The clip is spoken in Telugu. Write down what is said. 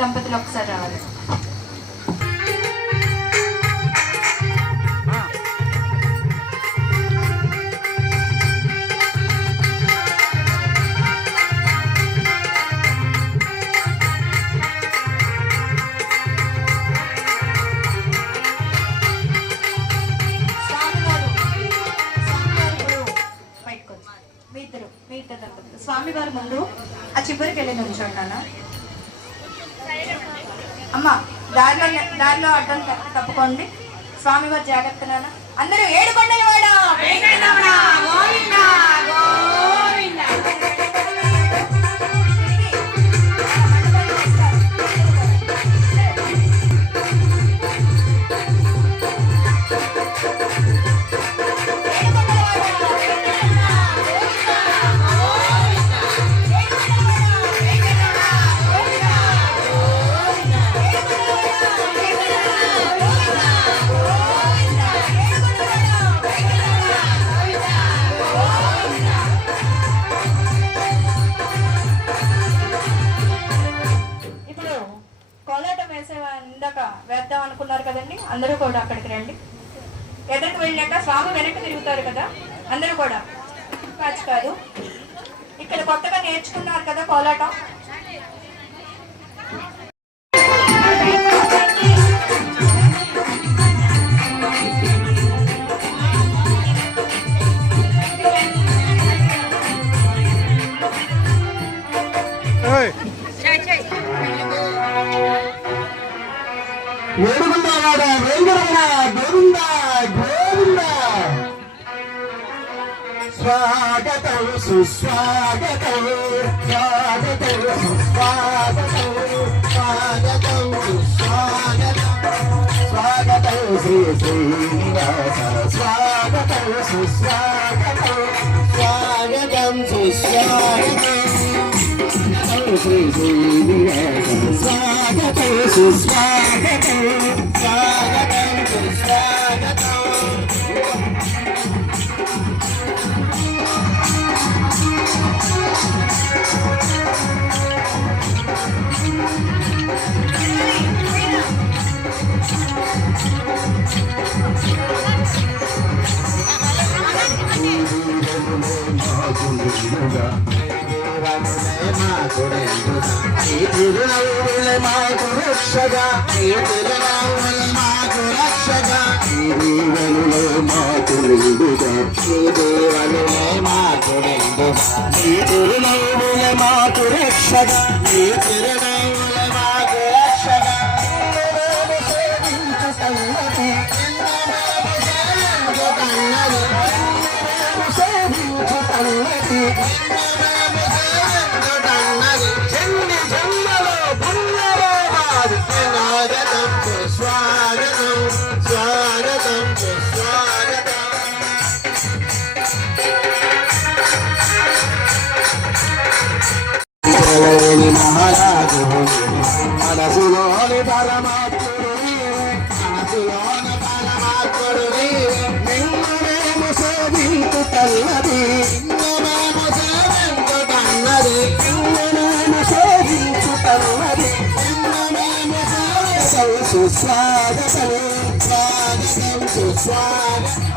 దంపతులు ఒకసారి రావాలి. స్వామి వారి ముందు ఆ చివరికి వెళ్ళి నుంచోండి నాన్న. అమ్మ దారిలో అడ్డం తప్పుకోండి. స్వామివారి జాగ్రత్త నాన్న. అందరూ ఏడుకొండల వాడ వేద్దాం అనుకున్నారు కదండి. అందరూ కూడా అక్కడికి రండి. ఎదురుకు వెళ్ళాక స్వామి వెనక్కి తిరుగుతారు కదా, అందరూ కూడా బ్యాచ్ కాదు, ఇక్కడ కొత్తగా నేర్చుకున్నారు కదా కోలాటం. ఏడుగుండవాడ వెంకరమణ గోవింద గోవింద. స్వాగతం సుస్వాగతం స్వాగతం సుస్వాగతం స్వాగతం సుస్వాగతం స్వాగతం శ్రీ శ్రీనివాస స్వాగతం సుస్వాగతం స్వాగతం సుస్వాగతం శ్రీ శ్రీనివాస స్వాగతం సుస్వాగతం స్వాగతం సుస్వాగతం. ఈ తిరునవ్వులే మాకు రక్షగా, ఈ తిరునవ్వులే మాకు రక్షగా, ఈ దీవెనలే మాకు నిండుగా, ఈ దీవెనలే మాకు నిండుగా, ఈ తిరునవ్వులే మాకు రక్షగా, ఈ తిరునవ్వులే మాకు రక్షగా. మనసులోని పరమాత్ముడు మనసులోని పరమాత్ముడు నిన్నమేము సేవించు తల్లది నిన్నమేము సేవించు తన్నది నిన్నమేము సేవించు తల్లది నిన్నమేము సేవించు సుస్వాగతం స్వాగతం సుస్వాగతం.